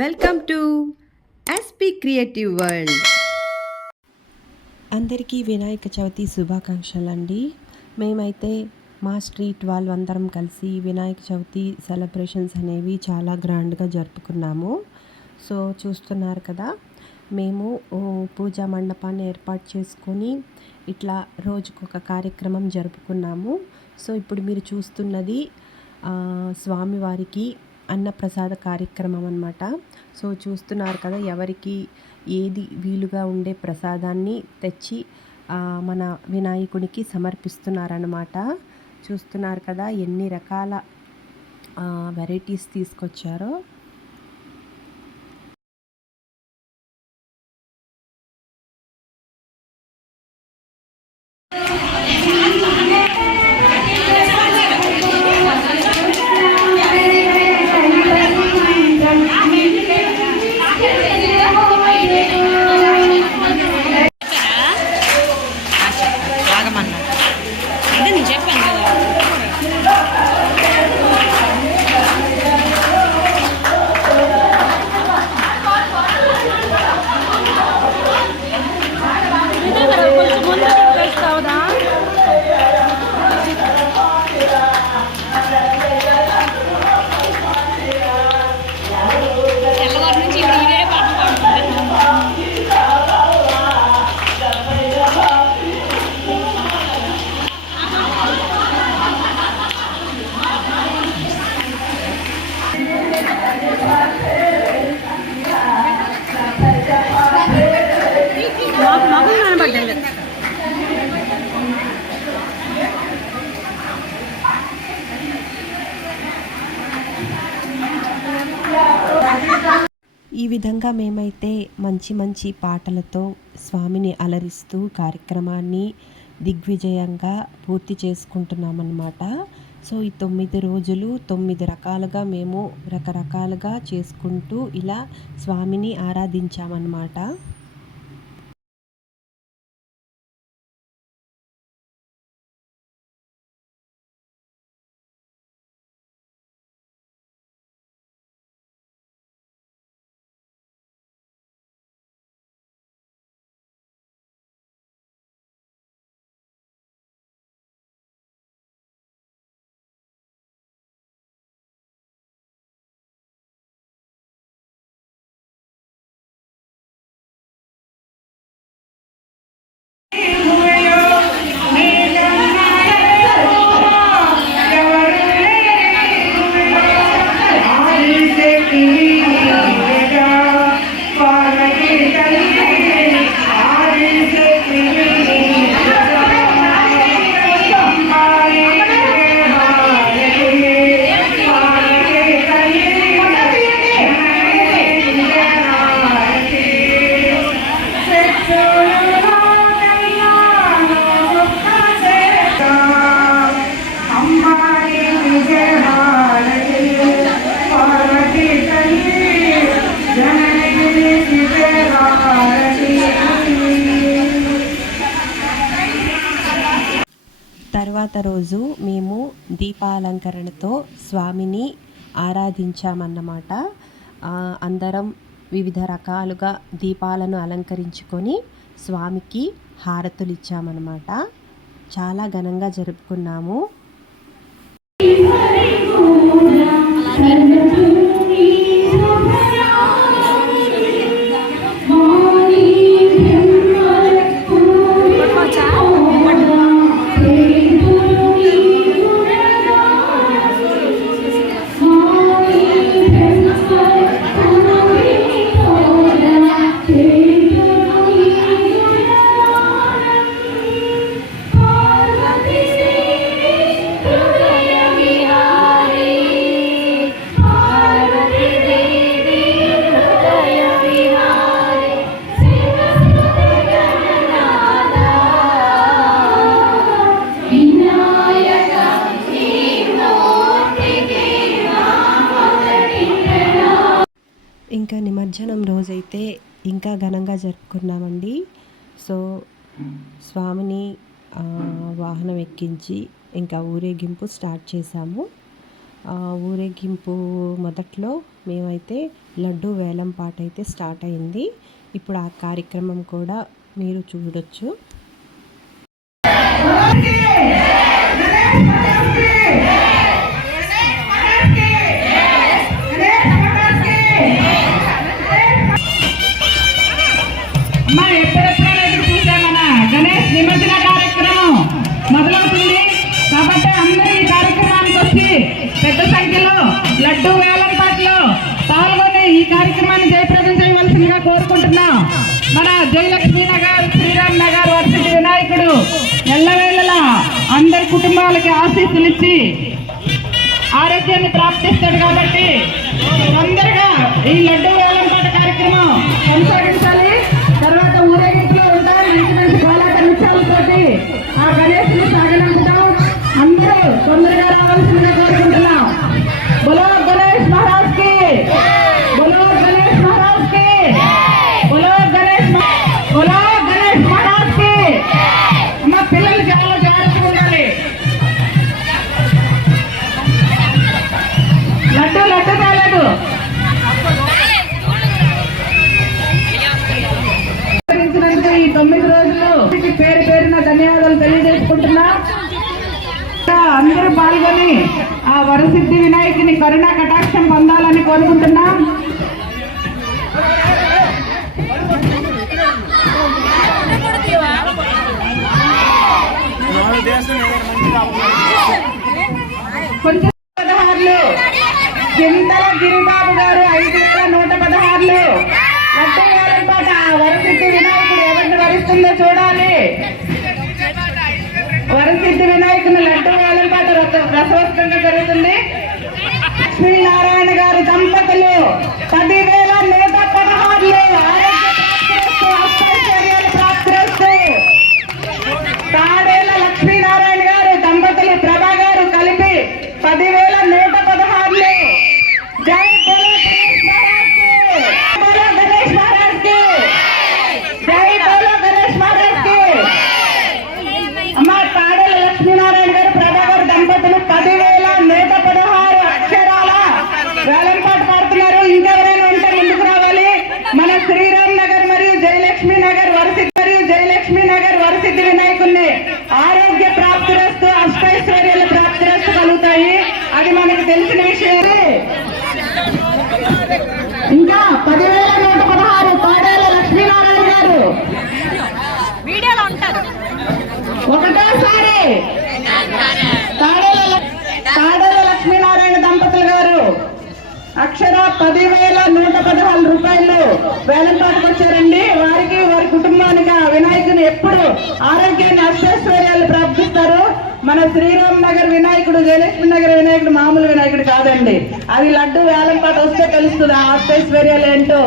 Welcome to SP creative world. అందరికీ వినాయక చవితి శుభాకాంక్షలు అండి. మేమైతే మా స్ట్రీట్ వాళ్ళు అందరం కలిసి వినాయక చవితి సెలబ్రేషన్స్ అనేవి చాలా గ్రాండ్గా జరుపుకున్నాము. సో చూస్తున్నారు కదా, మేము పూజా మండపాన్ని ఏర్పాటు చేసుకొని ఇట్లా రోజుకొక కార్యక్రమం జరుపుకున్నాము. సో ఇప్పుడు మీరు చూస్తున్నది స్వామివారికి అన్నప్రసాద కార్యక్రమం అన్నమాట. సో చూస్తున్నారు కదా, ఎవరికి ఏది వీలుగా ఉండే ప్రసాదాన్ని తెచ్చి మన వినాయకుడికి సమర్పిస్తున్నారన్నమాట. చూస్తున్నారు కదా ఎన్ని రకాల వెరైటీస్ తీసుకొచ్చారో. ఈ విధంగా మేమైతే మంచి మంచి పాటలతో స్వామిని అలరిస్తూ కార్యక్రమాన్ని దిగ్విజయంగా పూర్తి చేసుకుంటున్నామన్నమాట. సో ఈ 9 రోజులు 9 రకాలుగా మేము రకరకాలుగా చేసుకుంటూ ఇలా స్వామిని ఆరాధించామన్నమాట. తర్వాత రోజు మేము దీపాలంకరణతో స్వామిని ఆరాధించామన్నమాట. అందరం వివిధ రకాలుగా దీపాలను అలంకరించుకొని స్వామికి హారతులు ఇచ్చామన్నమాట. చాలా ఘనంగా జరుపుకున్నాము. ఇంకా నిమజ్జనం రోజైతే ఇంకా ఘనంగా జరుపుకున్నామండి. సో స్వామిని వాహనం ఎక్కించి ఇంకా ఊరేగింపు స్టార్ట్ చేశాము. ఊరేగింపు మొదట్లో మేమైతే లడ్డు వేలం పాట అయితే స్టార్ట్ అయింది. ఇప్పుడు ఆ కార్యక్రమం కూడా మీరు చూడొచ్చు. గణేష్ నిమజ్జన కార్యక్రమం మొదలవుతుంది కాబట్టి అందరూ ఈ కార్యక్రమానికి వచ్చి పెద్ద సంఖ్యలో లడ్డూ వేలం పాటలో పాల్గొని ఈ కార్యక్రమాన్ని జయప్రదం చేయవలసిందిగా కోరుకుంటున్నాం. మన జయలక్ష్మీ నగర్, శ్రీరామ్ నగర్ వర్సిటీ వినాయకుడు ఎల్లవేళలా అందరి కుటుంబాలకి ఆశీస్సులు ఇచ్చి ఆరోగ్యాన్ని ప్రాప్తిస్తాడు కాబట్టి తొందరగా ఈ లడ్డూ వేలం పాట కార్యక్రమం కొనసాగించాలి. తర్వాత ఊరేగింపులో ఉంటారు మంచి మంచి కోలాట నృత్యాలతోటి ఆ గణేష్ని సాగనంపుతాం. అందరూ తొందరగా రావాల్సిందిగా కోరుకుంటున్నాం. బోలో గణేష్ మహారాజ్ కి, బోలో గణేష్ మహారాజ్ కి, బోలో గణేష్ మహారాజ్ కి. మా పిల్లలు చాలా జాగ్రత్తగా ఉండాలి. లడ్డు కాలేదు. ఈ 9 రోజులు పేరు పేరున ధన్యవాదాలు తెలియజేసుకుంటున్నా. అందరూ పాల్గొని ఆ వరసిద్ధి వినాయకుని కరుణా కటాక్షం పొందాలని కోరుకుంటున్నాం. కొంచెం 16 చింతల గిరిబాబు గారు 5116 లడ్డు వేలం పాట వరసిద్ధి వినాయకుడు ఎవరిని వరిస్తుందో చూడాలి. వరసిద్ధి వినాయకుని లడ్డు వేలం పాట రసవత్తంగా జరుగుతుంది. లక్ష్మీనారాయణ గారి దంపతులు 10,116 అష్టైశ్వర్యాలు ప్రాప్తిస్తూ తాడేళ్ల లక్ష్మీనారాయణ గారు దంపతులు ప్రభా గారు కలిపి 10,116. జై బోలో గణేష్ మహారాజ్ కి, జై బోలో గణేష్ మహారాజ్ కి. అమ్మ తాడేళ్ల లక్ష్మీనారాయణ గారు ప్రభా గారు దంపతులు 10,116 అక్షరాల వేలం పాట పాడుతున్నారు. ఇంకెవరైనా ఉంటే ముందుకు రావాలి. మన శ్రీరామ్ నగర్ మరియు జయలక్ష్మీ నగర్ వరసిద్ధి వినాయకుల్ని ఆరోగ్య ప్రాప్తిరస్తు అష్టైశ్వర్యాల ప్రాప్తిరస్తు కలుగుతాయి. అది మనకు తెలిసిన విషయమే. ఇంకా 10,116 తాడేళ్ల లక్ష్మీనారాయణ గారు ఒకటోసారి తాడేళ్ల లక్ష్మీనారాయణ దంపతులు గారు అక్షర 10,116 రూపాయలు వేలం పాటకు వచ్చారండి. వారికి వారి కుటుంబానికి వినాయకుని ఎప్పుడు ఆరోగ్యాన్ని అష్టైశ్వర్యాలు ప్రాప్తిస్తారు. మన శ్రీరామ్ నగర్ వినాయకుడు, జయలక్ష్మి నగర్ వినాయకుడు మామూలు వినాయకుడు కాదండి. అది లడ్డు వేలం పాట వస్తే తెలుస్తుంది ఆ అష్టైశ్వర్యాలు ఏంటో.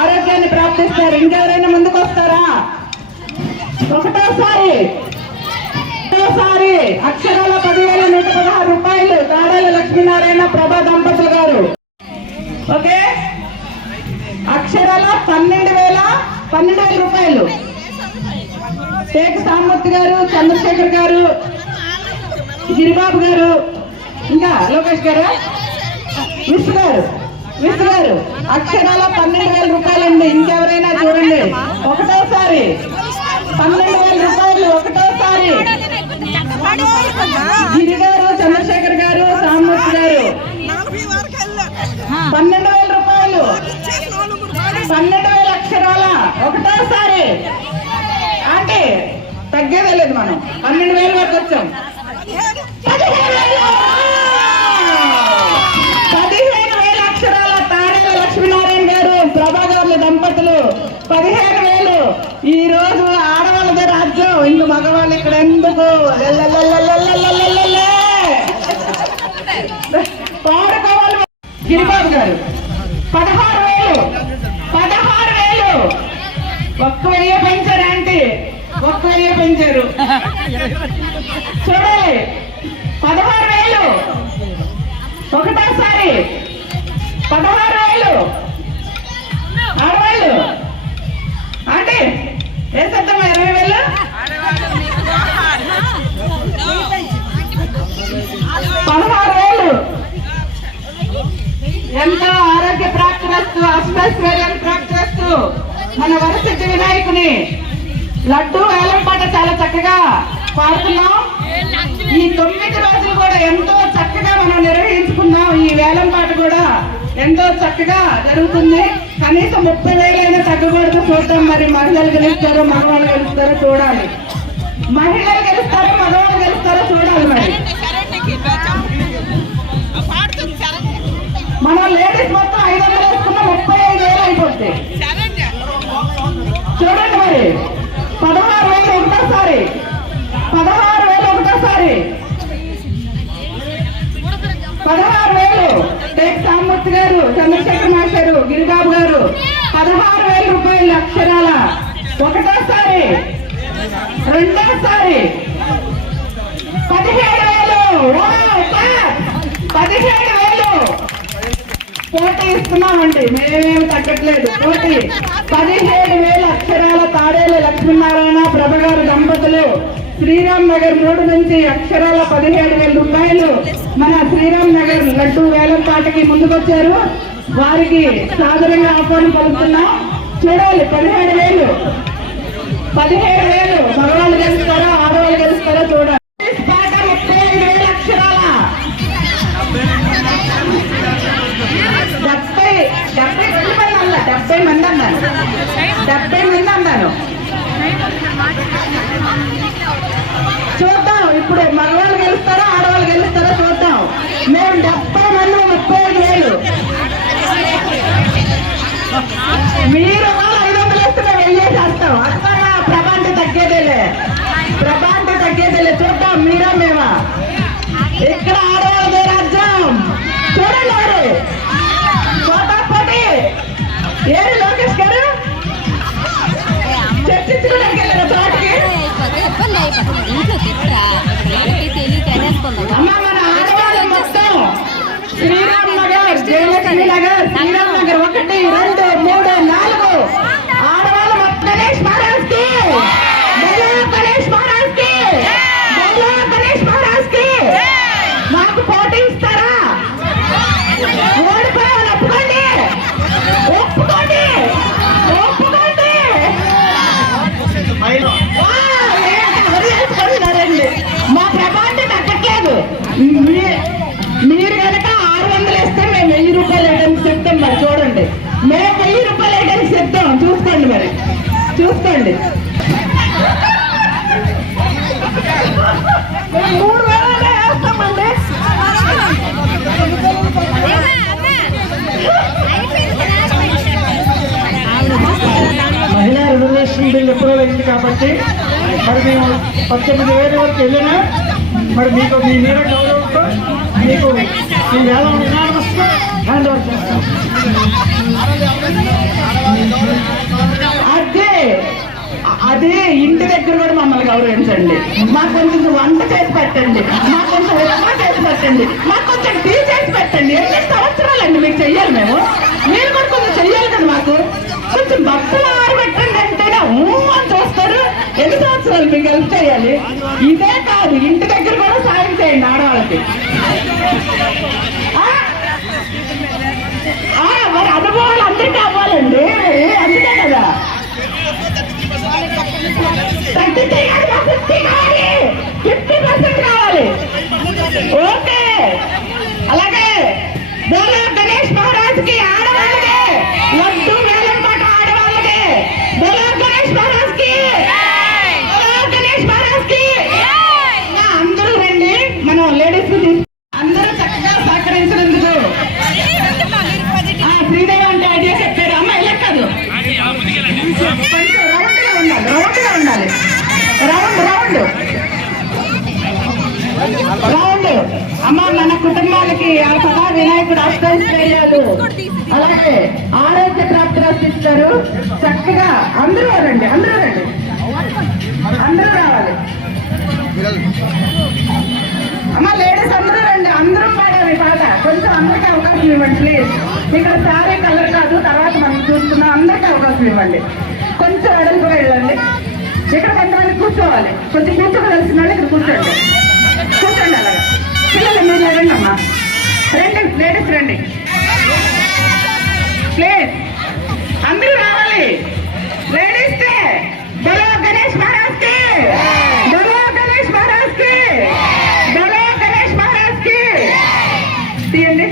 ఆరోగ్యాన్ని ప్రాప్తిస్తారు. ఇంకెవరైనా ముందుకు వస్తారా? ఒకటోసారి అక్షరాల 10,116 రూపాయలు తాడేళ్ల లక్ష్మీనారాయణ ప్రభా దంపతులు గారు. ఓకే, అక్షరాల 12,000 రూపాయలు టేక్ సామూర్తి గారు, చంద్రశేఖర్ గారు, గిరిబాబు గారు, ఇంకా లోకేష్ గారు, విసు గారు అక్షరాల 12,000 రూపాయలండి. ఇంకెవరైనా చూడండి. ఒకటోసారి 12,000 రూపాయలు. ఒకటోసారి గిరి గారు, చంద్రశేఖర్ గారు, సామూర్తి గారు 12,000 రూపాయలు. 12,000 అక్షరాల ఒకటోసారి. అంటే తగ్గేదే లేదు. మనం 12,000 వరకు వచ్చాం. 15,000 అక్షరాల తాడేళ్ల లక్ష్మీనారాయణ గారు ప్రభా గారుల దంపతులు 15,000. ఈ రోజు ఆడవాళ్ళదే రాజ్యం, ఇంక మగవాళ్ళు ఇక్కడ ఎందుకు? పాడుకోవాలి. గిరిబాబు గారు 16,000. 1,000 పెంచారు. అంటే 1,000 పెంచారు. చూడాలి. 16,000 ఒకటోసారి. 16,000 ఆడవాళ్ళు. అంటే వేసేద్దామా 20,000? 16,000. ఎంతో ఆరోగ్య ప్రాప్తిరస్తు, అష్టైశ్వర్యం ప్రాప్తిరస్తు. మన వరసిద్ధి వినాయకుని లడ్డు వేలంపాట చాలా చక్కగా పాడుతున్నాం. ఈ 9 రోజులు కూడా ఎంతో చక్కగా మనం నిర్వహించుకున్నాం. ఈ వేలంపాట కూడా ఎంతో చక్కగా జరుగుతుంది. కనీసం 30,000 అయినా తగ్గకూడదు. చూద్దాం మరి మహిళలు గెలుస్తారో మగవాళ్ళు గెలుస్తారో చూడాలి. మహిళలు గెలుస్తారో మగవాళ్ళు గెలుస్తారో చూడాలి. మరి మనం లేడీస్ మొత్తం 500 వేసుకున్న 35,000 అయిపోతుంది. చూడండి మరి 16,000 ఒకటోసారి, 16,000 ఒకటోసారి, 16,000. టేక్ సామూర్తి గారు, చంద్రశేఖర్ మాస్టారు, గిరిబాబు గారు 16,000 రూపాయలు అక్షరాల ఒకటోసారి, రెండోసారి 17,000. 17,000 పోటీ ఇస్తున్నామండి. మేమేమి తగ్గట్లేదు. పోటీ 17,000 అక్షరాల తాడేలు లక్ష్మీనారాయణ ప్రభ గారు దంపతులు శ్రీరామ్ నగర్ 3 నుంచి అక్షరాల 17,000 రూపాయలు మన శ్రీరామ్ నగర్ లడ్డు వేలంపాటకి ముందుకొచ్చారు. వారికి సాదరంగా ఆహ్వానం పలుకుతున్నాం. చూడాలి 17,000 మగవాళ్ళు గెలుస్తారో ఆడవాళ్ళు గెలుస్తారో చూడాలి. పాట 35,000 అక్షరాల 70 మంది అన్నాను. 70 మంది అన్నాను. చూద్దాం ఇప్పుడు మగవాళ్ళు గెలుస్తారో ఆడవాళ్ళు గెలుస్తారో చూద్దాం. మేము 70 మంది 35,000. మీరు 500 వేస్తే మేము వెళ్ళేసేస్తాం. అట్లా ప్రభాంతి తగ్గేదేలే. చూద్దాం మీరా మేమా. ఇక్కడ ఆడవాళ్ళదే రాజ్యం. చూడండి ఎవరు పోటీ. ఏది లోకేష్ గారు చర్చించుకోవడానికి వెళ్ళారు తోటకి. అమ్మ మన ఆడవాళ్ళు మొత్తం శ్రీరామ్ నగర్, జయలక్ష్మి నగర్, శ్రీరామ్ నగర్ 1, 2, 3, 4 ఆడవాళ్ళు మొత్తం గణేష్ మహారాజ్ కి, గణేష్ మహారాజ్ కి, గణేష్ మహారాజ్ కి. మాకు పోటీ ఇస్తారా? ఓడిపోయాలి. ఒప్పుకోండి. మా ప్రభావం తగ్గట్లేదు. మీరు కనుక 600 వేస్తే మేము 1,000 రూపాయలు వేయడానికి చెప్తాం. మరి చూడండి, మేము 1,000 రూపాయలు వేయడానికి చెప్తాం. చూసుకోండి మరి చూసుకోండి. 3,000 వేస్తామండి. మహిళా రిజర్వేషన్ బిల్ ఎప్పుడో అయింది కాబట్టి మరి మేము 18,000 వరకు వెళ్ళినా మరి మీకు మీ మీద గౌరవంతో మీకు ఈ వేలం వినామస్గా హ్యాండ్ ఓవర్ చేస్తాం. అదే ఇంటి దగ్గర కూడా మమ్మల్ని గౌరవించండి. మాకు కొంచెం వంట చేసి పెట్టండి, మాకు కొంచెం ఉప్మా చేసి పెట్టండి, మాకు కొంచెం టీ చేసి పెట్టండి. ఎన్ని సంవత్సరాలండి మీకు చెయ్యాలి? మీరు కూడా కొంచెం చెయ్యాలి కదా. మాకు కొంచెం బట్టలు ఆరబెట్టండి అంటేనే అని చూస్తారు. ఎన్ని సంవత్సరాలు మీకు హెల్ప్ చేయాలి? ఇదే కాదు, ఇంటి దగ్గర కూడా సాయం చేయండి ఆడవాళ్ళకి. మరి అనుభవాలు అందరికీ అవ్వాలండి. అందుకే కదా 50% కావాలి. ఓకే, అలాగే బోలో గణేష్ మహారాజ్ కి ఆడవాళ్ళకి లడ్డు వేలంపాట ఆడవాళ్ళకి బోలో గణేష్ మహారాజ్ కి, గణేష్ మహారాజ్ కి. అందరూ రండి, మనం లేడీస్ అందరూ చక్కగా సహకరించినందుకు. శ్రీదేవి అంటే ఐడియా చెప్పారు. అమ్మ ఇలా కాదు, కొంచెం రౌండ్ గా ఉండాలి. రౌండ్ అమ్మ మన కుటుంబాలకి ఆ సదా వినాయకుడు అష్టైశ్వర్యాలు అలాగే ఆరోగ్య ప్రాప్తి రచిస్తారు. చక్కగా అందరూ రండి. అందరూ రావాలి. అమ్మ లేడీస్ అందరూ రండి. అందరూ పాడాలి పాట. కొంచెం అందరికీ అవకాశం ఇవ్వండి ప్లీజ్. ఇక్కడ సారీ కలర్ కాదు, తర్వాత మనం చూస్తున్నాం. అందరికీ అవకాశం ఇవ్వండి. కొంచెం వెడల్పుగా వెళ్ళండి. ఇక్కడ కొంతమంది కూర్చోవాలి. కొంచెం కూర్చోవలసిన వాళ్ళు ఇక్కడ కూర్చోండి. అలాగా పిల్లలు మీరు లేదండి అమ్మా. రండి లేడీస్ రండి. ప్లీజ్ అందరూ రావాలి. లేడీస్ కి బలో గణేష్ మహారాజ్ కి, బలో గణేష్ మహారాజ్ కి, బలో గణేష్ మహారాజ్ కి. తీయండి.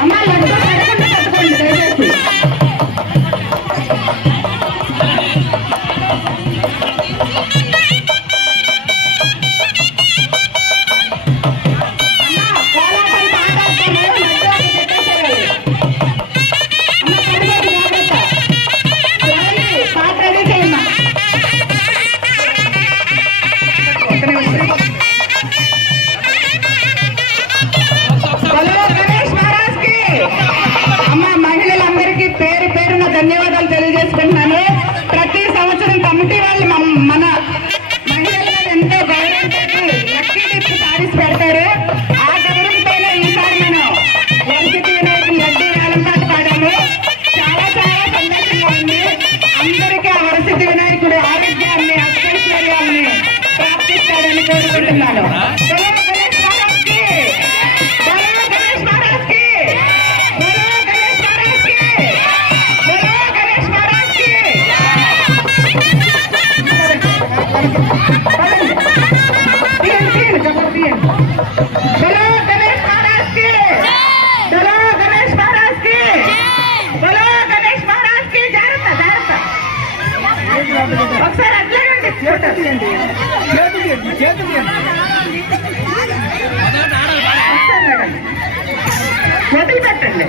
అమ్మా లడ్డు పట్టుకోండి దయచేసి. ధన్యవాదాలు తెలియజేసుకుంటున్నాను. ప్రతి సంవత్సరం కమిటీ వాళ్ళు మన మహిళలను ఎంతో గౌరవంతో లక్కీ టిప్స్ సారీస్ పెడతారు. ఆ గౌరవంతోనే ఈసారి మనం వరసిద్ధి వినాయకుని లడ్డూ వేలంపాట పాడాము. చాలా చాలా సంతోషంగా ఉంది. అందరికీ ఆ వరసిద్ధి వినాయకుడు ఆరోగ్యాన్ని అష్టైశ్వర్యాన్ని ప్రాప్తిస్తాడని కోరుకుంటున్నాను. ఒకసారి అట్లాగండి వదిలిపెట్టండి.